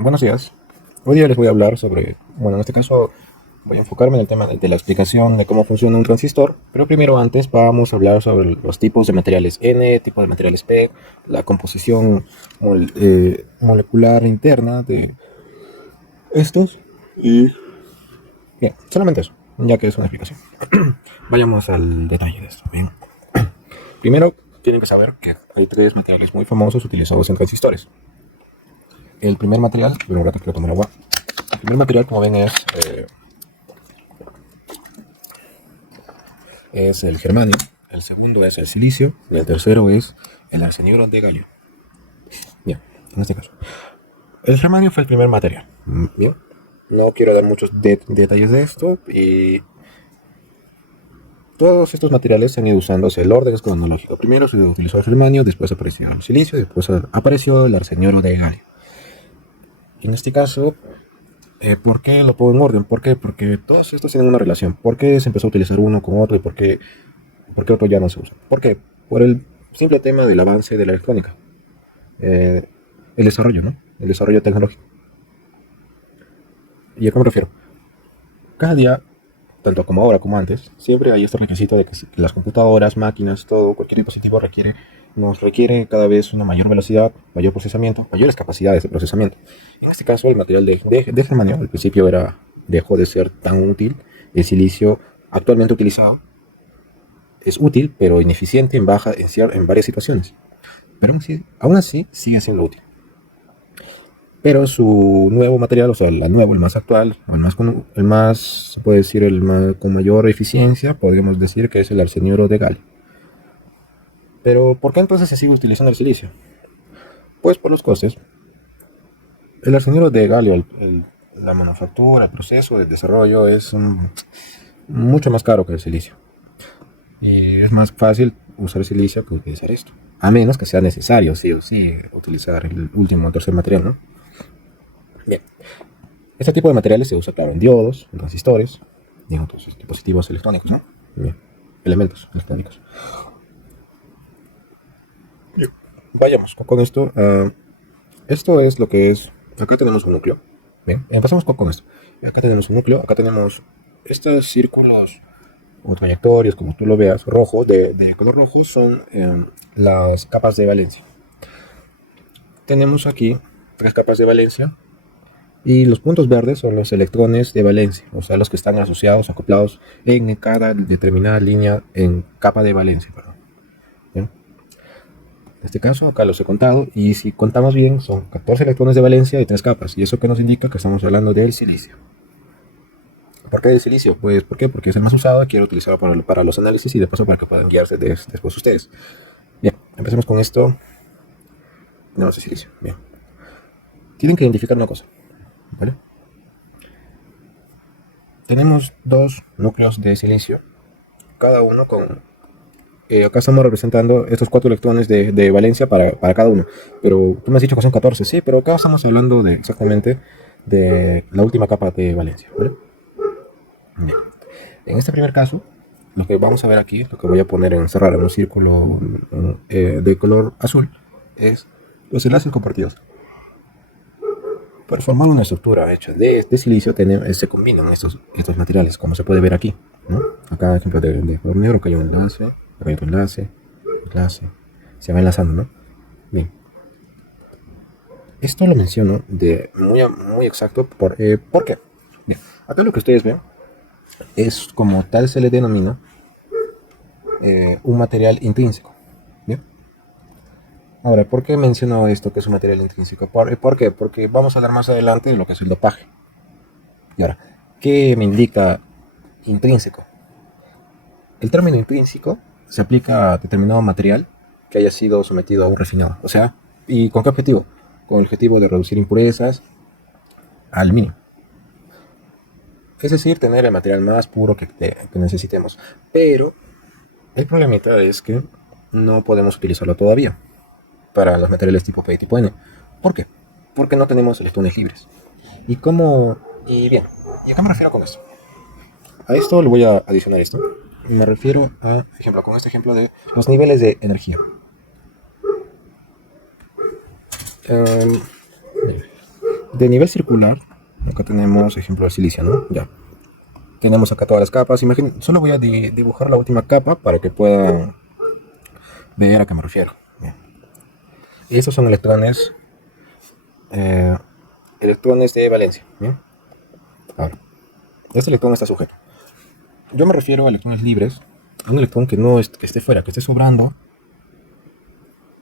Buenos días. Hoy día les voy a hablar sobre, en este caso voy a enfocarme en el tema de la explicación de cómo funciona un transistor, pero primero antes vamos a hablar sobre los tipos de materiales N, tipos de materiales P, la composición molecular interna de estos y bien, solamente eso, ya que es una explicación. Vayamos al detalle de esto. Bien. Primero tienen que saber que hay tres materiales muy famosos utilizados en transistores. El primer material, pero un rato quiero tomar agua. El primer material, como ven, es el germanio, el segundo es el silicio y el tercero es el arsenuro de galio. Bien, en este caso. El germanio fue el primer material. Bien, no quiero dar muchos detalles de esto y todos estos materiales se han ido usando, el orden es cronológico. Primero se utilizó el germanio, después apareció el silicio, después apareció el arsenuro de galio. En este caso, ¿por qué lo pongo en orden? ¿Por qué? Porque todos estos tienen una relación. ¿Por qué se empezó a utilizar uno con otro y por qué otro ya no se usa? ¿Por qué? Por el simple tema del avance de la electrónica. Eh, el desarrollo, ¿no? El desarrollo tecnológico. ¿Y a qué me refiero? Cada día, tanto como ahora como antes, siempre hay este requisito de que las computadoras, máquinas, todo, cualquier dispositivo nos requiere cada vez una mayor velocidad, mayor procesamiento, mayores capacidades de procesamiento. En este caso, el material de germanio al principio dejó de ser tan útil. El silicio actualmente utilizado es útil, pero ineficiente en varias situaciones. Pero aún así sigue siendo útil. Pero su nuevo material, o sea, el más actual, se puede decir, con mayor eficiencia, podríamos decir que es el arseniuro de galio. Pero, ¿por qué entonces se sigue utilizando el silicio? Pues por los costes. El arseniuro de galio, la manufactura, el proceso de desarrollo es mucho más caro que el silicio. Y es más fácil usar silicio que utilizar esto. A menos que sea necesario, sí o sí, utilizar el último o tercer material, ¿no? Bien. Este tipo de materiales se usa, claro, en diodos, en transistores y en otros dispositivos electrónicos, ¿no? Bien. Elementos electrónicos. Bien. Vayamos con esto. Esto es lo que es. Acá tenemos un núcleo. Bien, empezamos con esto. Acá tenemos un núcleo, acá tenemos estos círculos o trayectorias, como tú lo veas, rojos, de color rojo, son las capas de valencia. Tenemos aquí tres capas de valencia. Y los puntos verdes son los electrones de valencia, o sea, los que están asociados, acoplados en cada determinada línea en capa de valencia. ¿Bien? En este caso, acá los he contado, y si contamos bien, son 14 electrones de valencia y 3 capas, y eso que nos indica que estamos hablando del silicio. ¿Por qué del silicio? Pues, ¿por qué? Porque es el más usado, quiero utilizarlo para los análisis y de paso para que puedan guiarse después ustedes. Bien, empecemos con esto. No, es silicio. Bien. Tienen que identificar una cosa, ¿vale? Tenemos dos núcleos de silicio, cada uno acá estamos representando estos 4 electrones de valencia para cada uno. Pero tú me has dicho que son 14, sí, pero acá estamos hablando exactamente de la última capa de valencia, ¿vale? Bien. En este primer caso, lo que vamos a ver aquí, lo que voy a encerrar en un círculo de color azul, es los enlaces compartidos. Para formar una estructura hecha de silicio se combinan estos materiales, como se puede ver aquí, ¿no? Acá, ejemplo de color negro, que hay un enlace, acá hay otro enlace, se va enlazando, ¿no? Bien. Esto lo menciono de muy exacto. ¿Por qué? Bien. Acá lo que ustedes ven es, como tal se le denomina, un material intrínseco. Bien. Ahora, ¿por qué menciono esto que es un material intrínseco? ¿Por qué? Porque vamos a hablar más adelante de lo que es el dopaje. Y ahora, ¿qué me indica intrínseco? El término intrínseco se aplica a determinado material que haya sido sometido a un refinado. O sea, ¿y con qué objetivo? Con el objetivo de reducir impurezas al mínimo. Es decir, tener el material más puro que necesitemos. Pero el problemita es que no podemos utilizarlo todavía para los materiales tipo P y tipo N. ¿Por qué? Porque no tenemos electrones libres. ¿Y cómo? Y bien, ¿y a qué me refiero con esto? A esto le voy a adicionar esto. Me refiero con este ejemplo de los niveles de energía. Um, De nivel circular, acá tenemos ejemplo de silicio, ¿no? Ya. Tenemos acá todas las capas. Imaginen, solo voy a dibujar la última capa para que puedan ver a qué me refiero. Bien. Y estos son eh, electrones de valencia. Bien. Ahora, este electrón está sujeto. Yo me refiero a electrones libres, a un electrón que no que esté fuera, que esté sobrando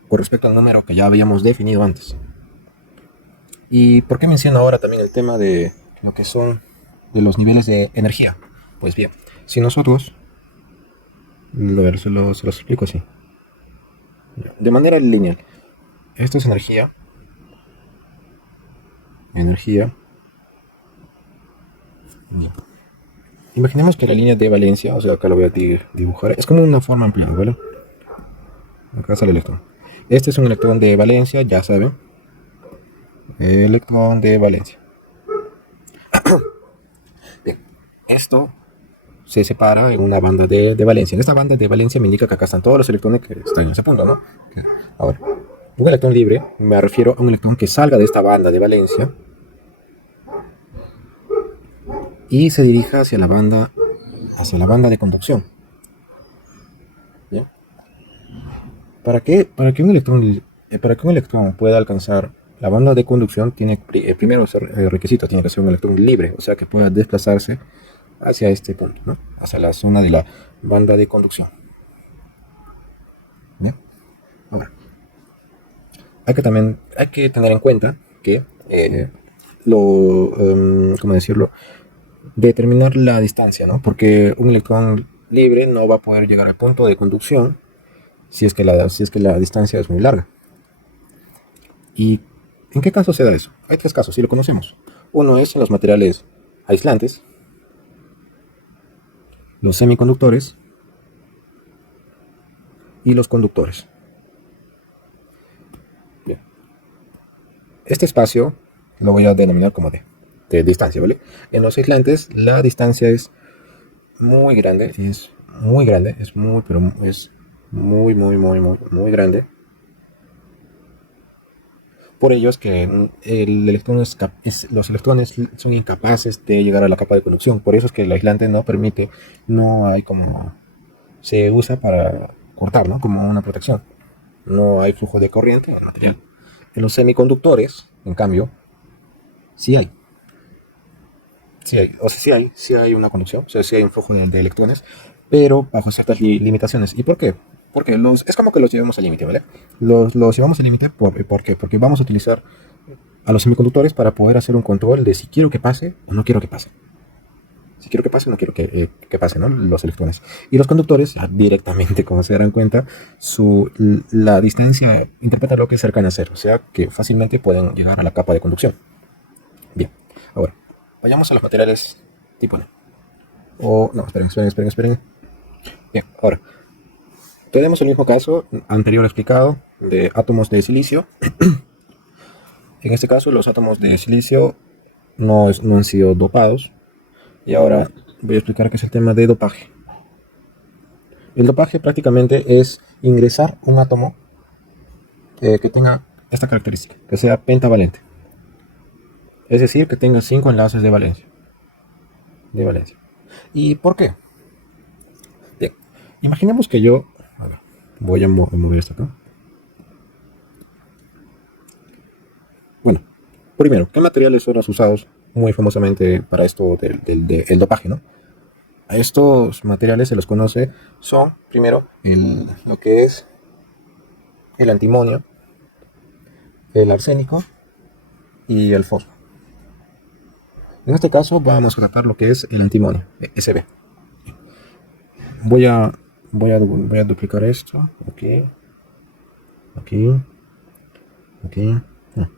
con respecto al número que ya habíamos definido antes. ¿Y por qué menciono ahora también el tema de lo que son de los niveles de energía? Pues bien, si nosotros, a ver, se los explico así, de manera lineal. Esto es energía, energía. Bien. Imaginemos que la línea de valencia, o sea, acá lo voy a dibujar, es como una forma ampliada, ¿vale? Acá sale el electrón. Este es un electrón de valencia, ya saben, electrón de valencia. Bien, esto se separa en una banda de valencia. En esta banda de valencia me indica que acá están todos los electrones que están en ese punto, ¿no? Ahora, un electrón libre, me refiero a un electrón que salga de esta banda de valencia y se dirija hacia la banda de conducción. ¿Bien? Para que un electrón pueda alcanzar la banda de conducción, tiene primero el requisito, tiene que ser un electrón libre, o sea que pueda desplazarse hacia este punto, ¿no? Hacia la zona de la banda de conducción. ¿Bien? Ahora, hay que tener en cuenta que ¿cómo decirlo? Determinar la distancia, ¿no? Porque un electrón libre no va a poder llegar al punto de conducción si es que la distancia es muy larga. ¿Y en qué caso se da eso? Hay tres casos, si lo conocemos. Uno es en los materiales aislantes, los semiconductores y los conductores. Bien. Este espacio lo voy a denominar como de distancia, ¿vale? En los aislantes la distancia es muy grande, pero es muy grande. Por ello es que los electrones son incapaces de llegar a la capa de conducción. Por eso es que el aislante no permite, no hay como, se usa para cortar, ¿no? Como una protección. No hay flujo de corriente en el material. En los semiconductores, en cambio, sí hay. O sea, sí hay una conducción, o sea, sí hay un flujo de electrones, pero bajo ciertas limitaciones. ¿Y por qué? Porque es como que los llevamos al límite, ¿vale? Los llevamos al límite, ¿por qué? Porque vamos a utilizar a los semiconductores para poder hacer un control de si quiero que pase o no quiero que pase. Si quiero que pase o no quiero que pase, ¿no? Los electrones. Y los conductores, ya directamente, como se darán cuenta, la distancia interpreta lo que es cercana a cero, o sea que fácilmente pueden llegar a la capa de conducción. Bien, ahora, vayamos a los materiales tipo N. No, esperen. Bien, ahora, tenemos el mismo caso anterior explicado de átomos de silicio. En este caso, los átomos de silicio no han sido dopados. Y ahora voy a explicar qué es el tema de dopaje. El dopaje prácticamente es ingresar un átomo que tenga esta característica, que sea pentavalente. Es decir, que tenga 5 enlaces de valencia. ¿Y por qué? Bien, imaginemos que yo... A ver, voy a mover esto acá. Bueno, primero, ¿qué materiales son los usados muy famosamente para esto del dopaje, ¿no? A estos materiales se los conoce, son primero lo que es el antimonio, el arsénico y el fósforo. En este caso vamos a tratar lo que es el antimonio, Sb. Voy a duplicar esto, aquí. No,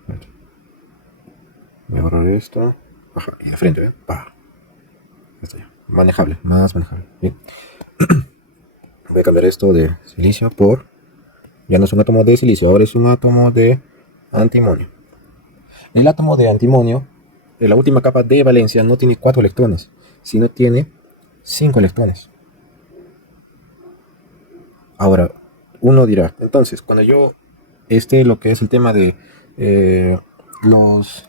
voy a borrar esto. Ajá, y de frente, ¿eh? Esto ya. Manejable, más manejable. Bien. Voy a cambiar esto de silicio por... Ya no es un átomo de silicio, ahora es un átomo de antimonio. El átomo de antimonio, en la última capa de valencia, no tiene 4 electrones, sino tiene 5 electrones. Ahora, uno dirá, entonces, cuando yo lo que es el tema de los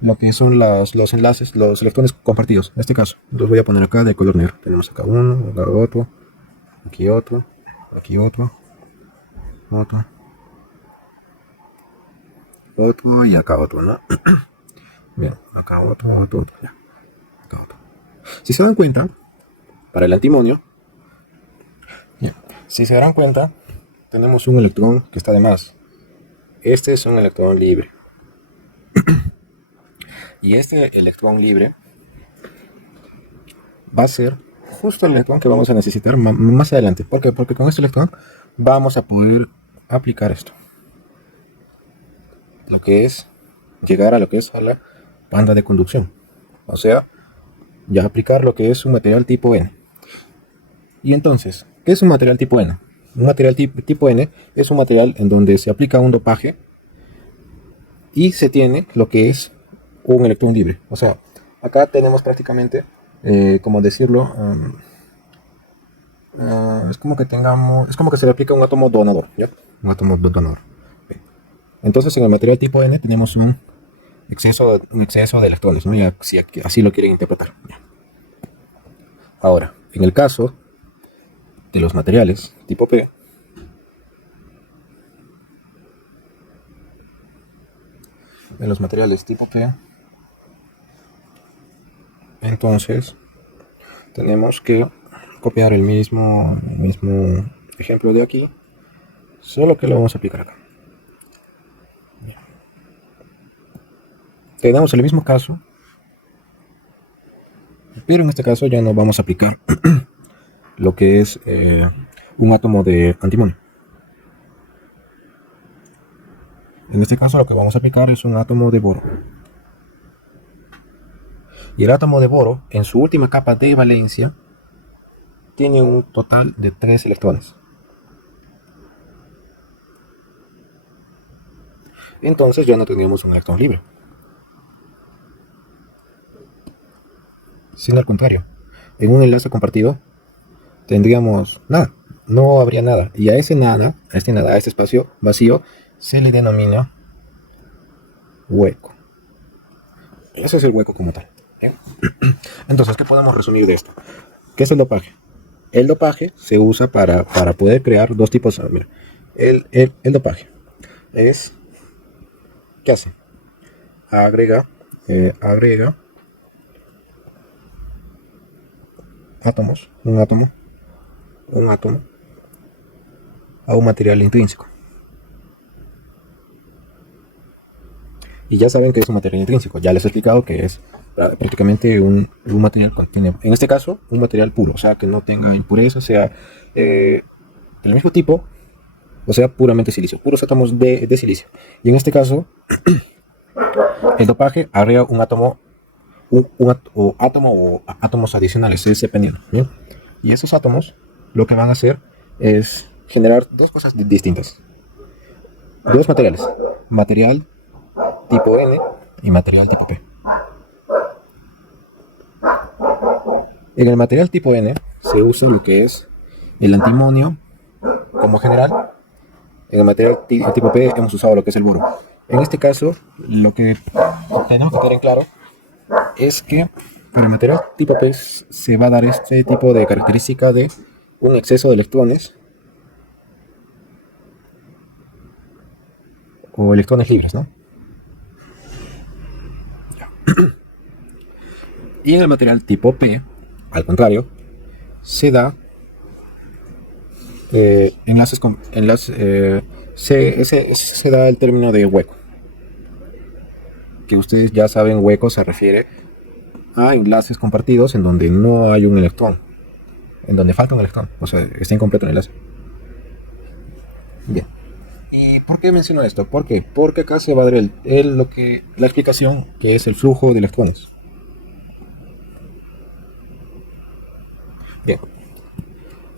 lo que son los enlaces, los electrones compartidos. En este caso, los voy a poner acá de color negro. Tenemos acá uno, acá otro, aquí otro, aquí otro, otro, otro y acá otro, ¿no? Bien, acá otro, ya, acá otro. Si se dan cuenta, para el antimonio, bien, si se darán cuenta, tenemos un electrón que está de más. Este es un electrón libre. Y este electrón libre va a ser justo el electrón que vamos a necesitar más adelante. ¿Por qué? Porque con este electrón vamos a poder aplicar esto. Lo que es llegar a lo que es a la banda de conducción. O sea, ya aplicar lo que es un material tipo N. Y entonces, ¿qué es un material tipo N? Un material tipo N es un material en donde se aplica un dopaje y se tiene lo que es un electrón libre. O sea, acá tenemos prácticamente, como decirlo, es como que es como que se le aplica un átomo donador, ¿ya? Un átomo donador. Bien. Entonces, en el material tipo N tenemos un exceso de electrones, ¿no? Ya, si así lo quieren interpretar. Bien. Ahora, en el caso de los materiales tipo P, en los materiales tipo P, entonces tenemos que copiar el mismo ejemplo de aquí, solo que lo vamos a aplicar acá. Bien. Tenemos el mismo caso, pero en este caso ya no vamos a aplicar lo que es un átomo de antimonio. En este caso lo que vamos a aplicar es un átomo de boro. Y el átomo de boro, en su última capa de valencia, tiene un total de 3 electrones. Entonces ya no tendríamos un electrón libre. Sino al contrario, en un enlace compartido tendríamos nada, no habría nada. Y a ese nada, a este espacio vacío, se le denomina hueco. Ese es el hueco como tal. ¿Bien? Entonces, ¿qué podemos resumir de esto? ¿Qué es el dopaje? El dopaje se usa para poder crear dos tipos. Mira, el dopaje es, ¿qué hace? Agrega átomos, un átomo a un material intrínseco. Y ya saben que es un material intrínseco. Ya les he explicado que es prácticamente un material contiene, en este caso, un material puro, o sea, que no tenga impurezas, sea del mismo tipo, o sea, puramente silicio, puros átomos de silicio. Y en este caso, el dopaje agrega un átomo, o átomos adicionales, es dependiendo. ¿Bien? Y esos átomos lo que van a hacer es generar dos cosas distintas. Dos materiales. Material tipo N y material tipo P. En el material tipo N se usa lo que es el antimonio como general. En el material tipo P hemos usado lo que es el boro. En este caso, lo que tenemos que tener en claro es que para el material tipo P se va a dar este tipo de característica de un exceso de electrones o electrones libres, ¿no? Y en el material tipo P, al contrario, se da se da el término de hueco. Que ustedes ya saben, hueco se refiere a enlaces compartidos en donde no hay un electrón, en donde falta un electrón, o sea, está incompleto el enlace. Bien. ¿Y por qué menciono esto? ¿Por qué? Porque acá se va a dar la explicación que es el flujo de electrones. Bien.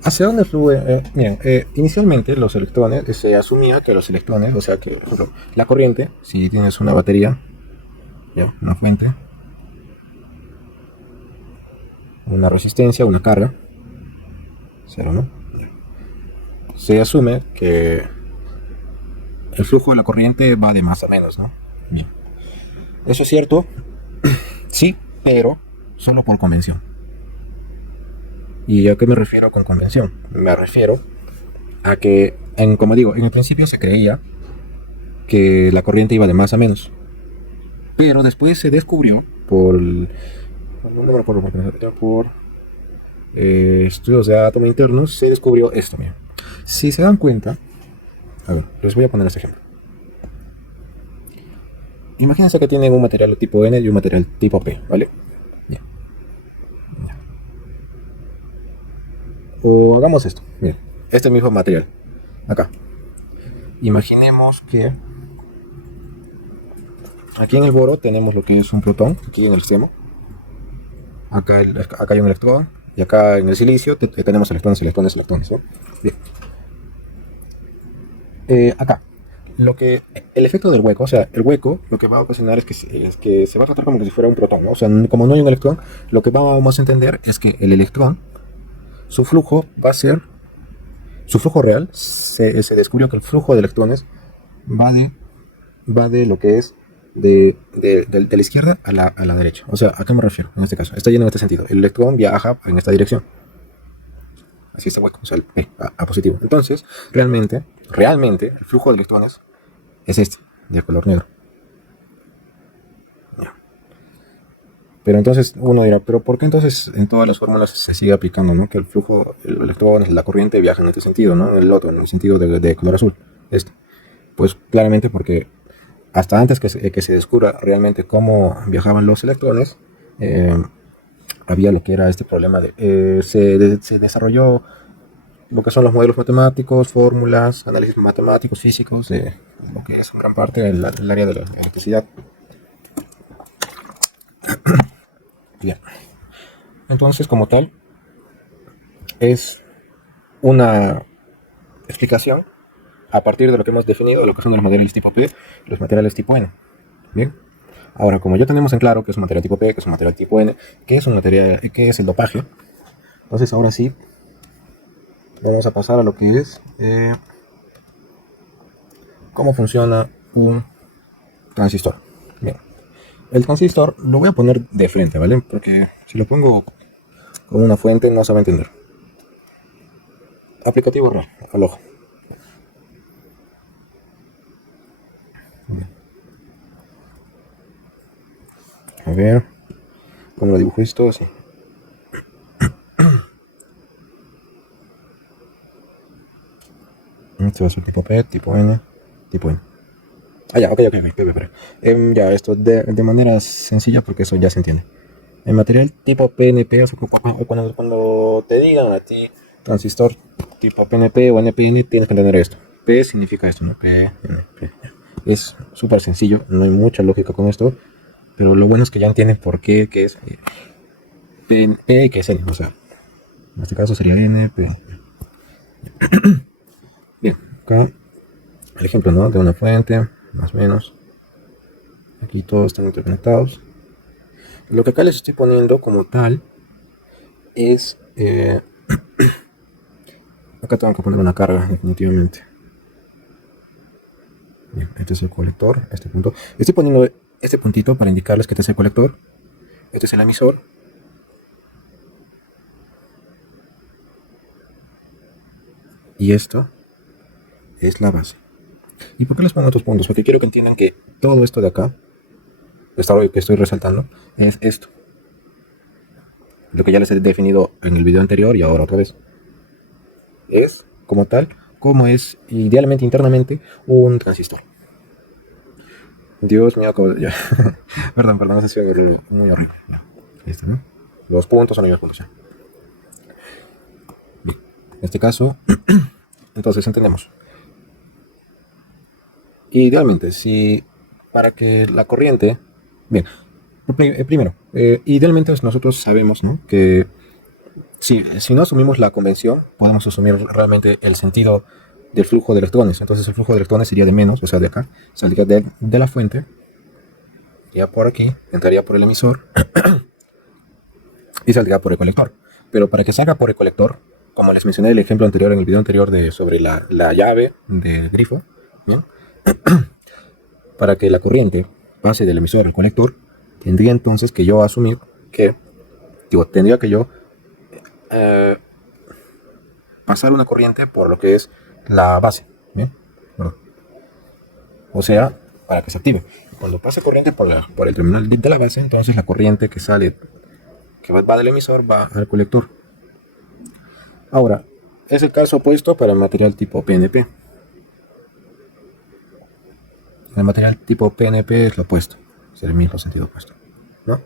¿Hacia dónde fluye? Miren, inicialmente los electrones, se asumía que los electrones, o sea que, por ejemplo, la corriente, si tienes una batería, ¿ya? Una fuente, una resistencia, una carga, cero, ¿no? Se asume que el flujo de la corriente va de más a menos, ¿no? Bien. Eso es cierto, sí, pero solo por convención. ¿Y a qué me refiero con convención? Me refiero a que, como digo, en el principio se creía que la corriente iba de más a menos, pero después se descubrió no me acuerdo por estudios de átomo internos, se descubrió esto, mira. Si se dan cuenta, a ver, les voy a poner este ejemplo. Imagínense que tienen un material tipo N y un material tipo P, ¿vale? Ya. O hagamos esto, miren, este mismo material, acá. Imaginemos que aquí en el boro tenemos lo que es un protón, aquí en el extremo. Acá hay un electrón, y acá en el silicio tenemos electrones, ¿no? Bien. Acá, el efecto del hueco, o sea, el hueco lo que va a ocasionar es que se va a tratar como que si fuera un protón, ¿no? O sea, como no hay un electrón, lo que vamos a entender es que el electrón, su flujo va a ser, su flujo real, se descubrió que el flujo de electrones va de lo que es de la izquierda a la derecha. O sea, ¿a qué me refiero en este caso? Está yendo en este sentido. El electrón viaja en esta dirección. Así está hueco, o sea, el P a positivo. Entonces, realmente, el flujo de electrones es este, de color negro. Ya. Pero entonces uno dirá, ¿pero por qué entonces en todas las fórmulas se sigue aplicando, ¿no? Que el flujo, el electrón, la corriente viaja en este sentido, ¿no? El otro, en el sentido de color azul. Este. Pues claramente porque hasta antes que se descubra realmente cómo viajaban los electrones, había lo que era este problema se desarrolló lo que son los modelos matemáticos, fórmulas, análisis matemáticos, físicos, de lo que es en gran parte el área de la electricidad. Bien. Entonces, como tal, es una explicación a partir de lo que hemos definido, lo que son los materiales tipo P, los materiales tipo N. Bien. Ahora, como ya tenemos en claro que es un material tipo P, que es un material tipo N, que es el dopaje, entonces ahora sí vamos a pasar a lo que es cómo funciona un transistor. Bien, el transistor lo voy a poner de frente, ¿vale? Porque si lo pongo con una fuente no se va a entender. Aplicativo real, al ojo. Bien. A ver, ¿cómo lo dibujo esto? Así. Este va a ser tipo P, tipo N, tipo N. Ah, ya, ok, espera. Ya, esto de manera sencilla porque eso ya se entiende. El material tipo PNP, o sea, cuando te digan a ti transistor tipo PNP o NPN, tienes que entender esto. P significa esto, ¿no? PNP. Es súper sencillo, no hay mucha lógica con esto, pero lo bueno es que ya entienden por qué, que es P, que es N, o sea, en este caso sería NP. Bien, acá el ejemplo, ¿no? De una fuente, más o menos. Aquí todos están interconectados. Lo que acá les estoy poniendo como tal es... acá tengo que poner una carga, definitivamente. Bien, este es el colector, este punto. Estoy poniendo este puntito para indicarles que este es el colector. Este es el emisor. Y esto es la base. ¿Y por qué les pongo estos puntos? Porque quiero que entiendan que todo esto de acá, que estoy resaltando, es esto. Lo que ya les he definido en el video anterior y ahora otra vez. Es, como tal, como es idealmente internamente un transistor. Dios mío, ya. perdón, no sé si es muy horrible. Este, ¿no? Los puntos son los puntos ya. Bien, en este caso, entonces entendemos. Idealmente, si para que la corriente, bien, primero, idealmente nosotros sabemos, ¿no? Que si no asumimos la convención, podemos asumir realmente el sentido del flujo de electrones. Entonces el flujo de electrones sería de menos, o sea, de acá, saldría de la fuente, iría por aquí, entraría por el emisor y saldría por el colector. Pero para que salga por el colector, como les mencioné en el ejemplo anterior, en el video anterior sobre la llave del grifo, ¿bien? Para que la corriente pase del emisor al colector, tendría entonces que yo asumir que, tendría que yo pasar una corriente por lo que es la base, ¿bien? Bueno, o sea, para que se active. Cuando pase corriente por el terminal de la base, entonces la corriente que sale, que va del emisor, va al colector. Ahora, es el caso opuesto para el material tipo PNP. En el material tipo PNP es lo opuesto, es el mismo sentido opuesto, ¿no?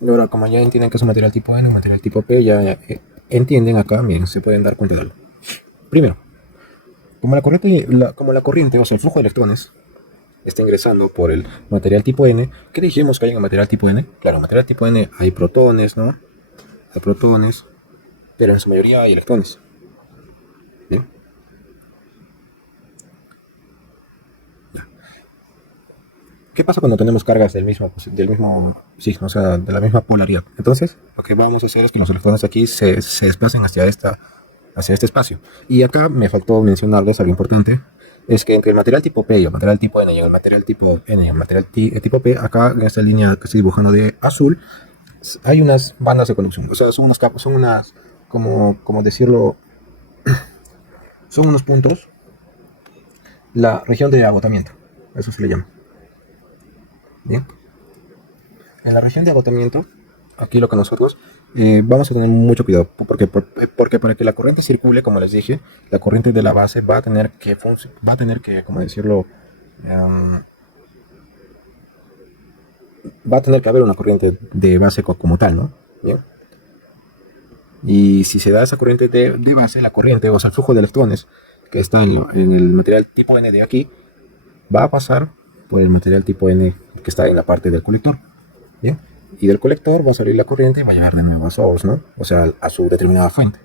Y ahora, como ya entienden que es un material tipo N, un material tipo P, ya entienden acá, bien, se pueden dar cuenta de algo. Primero, como la corriente, o sea, el flujo de electrones, está ingresando por el material tipo N. ¿Qué dijimos que hay en el material tipo N? Claro, en el material tipo N hay protones, ¿no? Hay protones, pero en su mayoría hay electrones. ¿Bien? Ya. ¿Qué pasa cuando tenemos cargas del mismo signo, o sea, de la misma polaridad? Entonces, lo que vamos a hacer es que los electrones aquí se desplacen hacia este espacio. Y acá me faltó mencionarles algo importante, es que entre el material tipo P y el material tipo N y el material tipo N y el material tipo P, acá en esta línea que estoy dibujando de azul, hay unas bandas de conducción, o sea, son unos capos, son unas, como decirlo, son unos puntos, la región de agotamiento, eso se le llama. Bien, en la región de agotamiento, aquí lo que nosotros vamos a tener mucho cuidado, porque para que la corriente circule, como les dije, la corriente de la base va a tener que, como decirlo, va a tener que haber una corriente de base como tal, ¿no? Bien. Y si se da esa corriente de base, la corriente, o sea, el flujo de electrones que está en el material tipo N de aquí, va a pasar por el material tipo N que está en la parte del colector. ¿Bien? Y del colector va a salir la corriente y va a llegar de nuevo a source, ¿no? O sea, a su determinada fuente.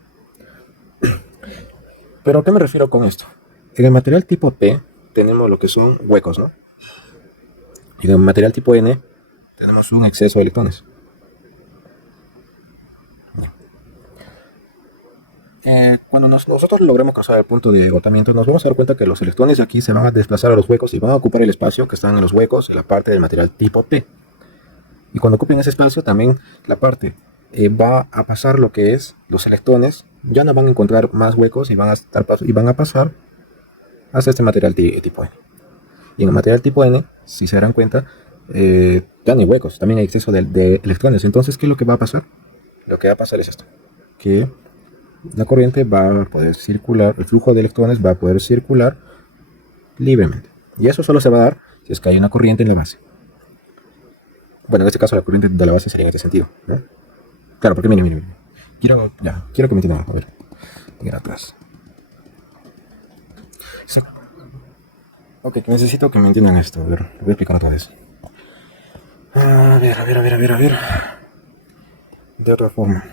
Pero ¿a qué me refiero con esto? En el material tipo P tenemos lo que son huecos, ¿no? Y en el material tipo N tenemos un exceso de electrones. Cuando nosotros logremos cruzar el punto de agotamiento, nos vamos a dar cuenta que los electrones de aquí se van a desplazar a los huecos y van a ocupar el espacio que están en los huecos y la parte del material tipo P. Y cuando ocupen ese espacio, también la parte va a pasar lo que es los electrones, ya no van a encontrar más huecos y van a pasar hacia este material tipo N. Y en el material tipo N, si se darán cuenta, ya no hay huecos, también hay exceso de electrones. Entonces, ¿qué es lo que va a pasar? Lo que va a pasar es esto, que la corriente va a poder circular, el flujo de electrones va a poder circular libremente. Y eso solo se va a dar si es que hay una corriente en la base. Bueno, en este caso la corriente de la base sería en este sentido, ¿no? Claro, porque mire. Quiero que me entiendan. A ver, ir atrás. Ok, necesito que me entiendan esto. A ver, voy a explicar otra vez. A ver. De otra forma.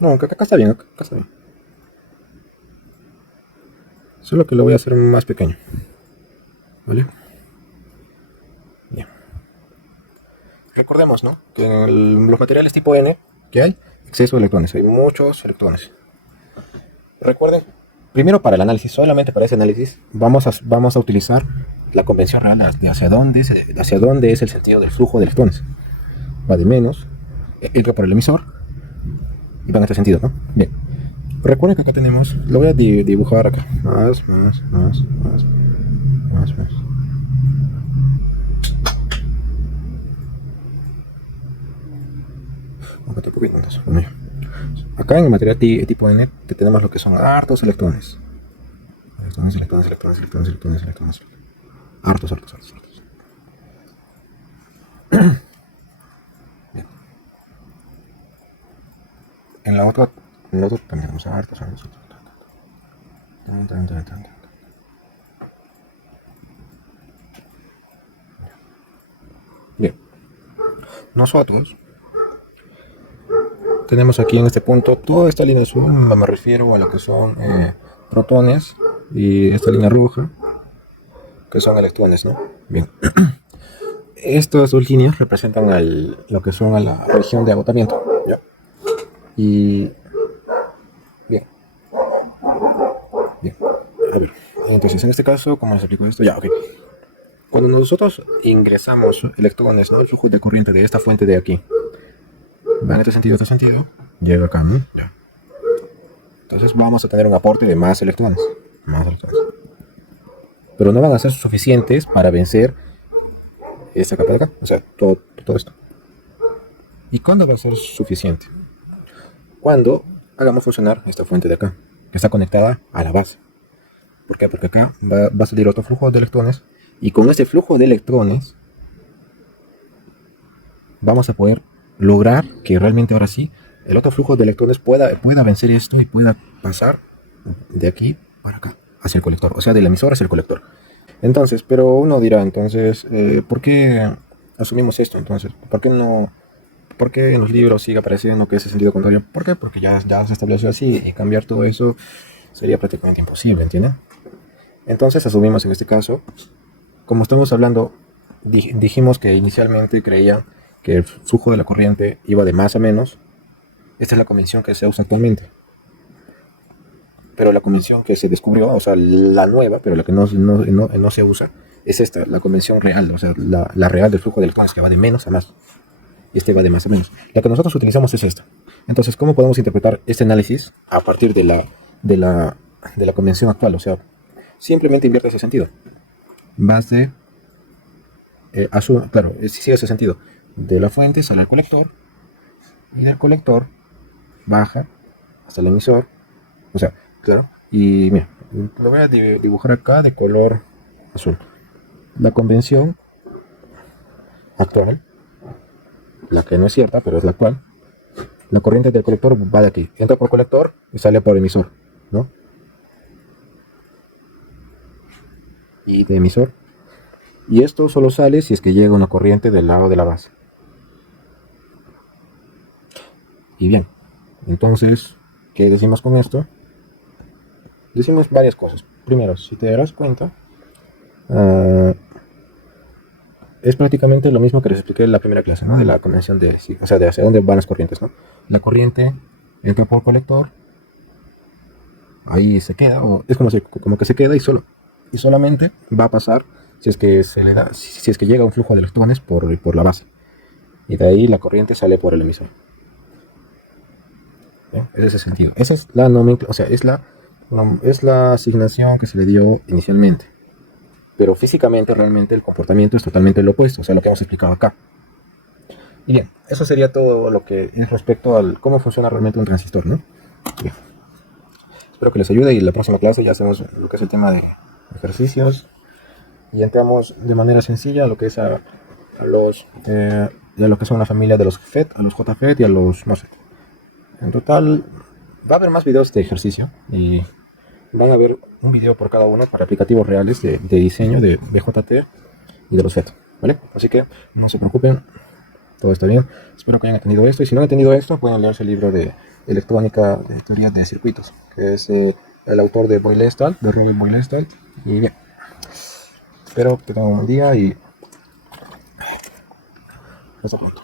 No, acá está bien, acá está bien. Solo que lo voy a hacer más pequeño. ¿Vale? Bien. Recordemos, ¿no? Que en los materiales tipo N, ¿qué hay? Exceso de electrones. Hay muchos electrones. Recuerden, primero para el análisis, solamente para ese análisis, vamos a utilizar la convención real de hacia dónde es el sentido del flujo de electrones. Va de menos, entra por el emisor y va en este sentido, ¿no? Bien. Recuerden que acá tenemos, lo voy a dibujar acá. Más. Un poquito más. Acá en el material tipo N tenemos lo que son hartos electrones. Electrones. Hartos. Bien. En la otra también tenemos hartos. Bien. Nosotros tenemos aquí en este punto toda esta línea azul, me refiero a lo que son protones, y esta línea roja, que son electrones, ¿no? Bien. Estas dos líneas representan lo que son a la región de agotamiento, ¿ya? Y bien. A ver, Entonces, en este caso, ¿cómo les explico esto? Ya, ok. Cuando nosotros ingresamos electrones, ¿no?, el flujo de corriente de esta fuente de aquí, va en este sentido, llega acá, ¿no? Ya. Entonces vamos a tener un aporte de más electrones. Más electrones. Pero no van a ser suficientes para vencer esta capa de acá. O sea, todo esto. ¿Y cuándo va a ser suficiente? Cuando hagamos funcionar esta fuente de acá, que está conectada a la base. ¿Por qué? Porque acá va a salir otro flujo de electrones. Y con este flujo de electrones vamos a poder lograr que realmente ahora sí el otro flujo de electrones pueda vencer esto y pueda pasar de aquí para acá, hacia el colector, o sea, del emisor hacia el colector. Entonces, pero uno dirá, entonces, ¿por qué asumimos esto? Entonces, ¿por qué en los libros sigue apareciendo que es el sentido contrario? ¿Por qué? Porque ya se estableció así y cambiar todo eso sería prácticamente imposible, ¿entienden? Entonces asumimos en este caso, como estamos hablando, dijimos que inicialmente creían que el flujo de la corriente iba de más a menos. Esta es la convención que se usa actualmente. Pero la convención que se descubrió, o sea, la nueva, pero la que no se usa, es esta, la convención real, o sea, la real del flujo de electrones, que va de menos a más. Y este va de más a menos. La que nosotros utilizamos es esta. Entonces, ¿cómo podemos interpretar este análisis a partir de la convención actual? O sea, simplemente invierte ese sentido. Vas de, claro, sigue ese sentido. De la fuente sale al colector, y del colector baja hasta el emisor. O sea, claro. Y mira, lo voy a dibujar acá de color azul. La convención actual, la que no es cierta, pero es la actual, la corriente del colector va de aquí. Entra por colector y sale por emisor, ¿no? Y de emisor. Y esto solo sale si es que llega una corriente del lado de la base. Y bien, entonces, ¿qué decimos con esto? Decimos varias cosas. Primero, si te darás cuenta, es prácticamente lo mismo que les expliqué en la primera clase, ¿no? De la convención de, o sea, de hacia dónde van las corrientes, ¿no? La corriente entra por colector, ahí se queda, o es como que se queda y solamente va a pasar si es que si es que llega un flujo de electrones por la base. Y de ahí la corriente sale por el emisor. ¿Bien? Es ese sentido. Esa es la nomenclatura, o sea, es la asignación que se le dio inicialmente. Pero físicamente, realmente, el comportamiento es totalmente lo opuesto, o sea, lo que hemos explicado acá. Y bien, eso sería todo lo que es respecto al cómo funciona realmente un transistor, ¿no? Bien. Espero que les ayude y en la próxima clase ya hacemos lo que es el tema de ejercicios y entramos de manera sencilla a lo que es a lo que son la familia de los FET, a los JFET y a los MOSFET. En total va a haber más videos de ejercicio y van a haber un video por cada uno para aplicativos reales de diseño de BJT y de los FET, ¿vale? Así que no se preocupen, todo está bien. Espero que hayan entendido esto y si no han entendido esto pueden leerse el libro de electrónica de teoría de circuitos, que es el autor de Boyle-Stalt, de Robert Boyle-Stalt. Y bien, espero que tengan un buen día y hasta pronto.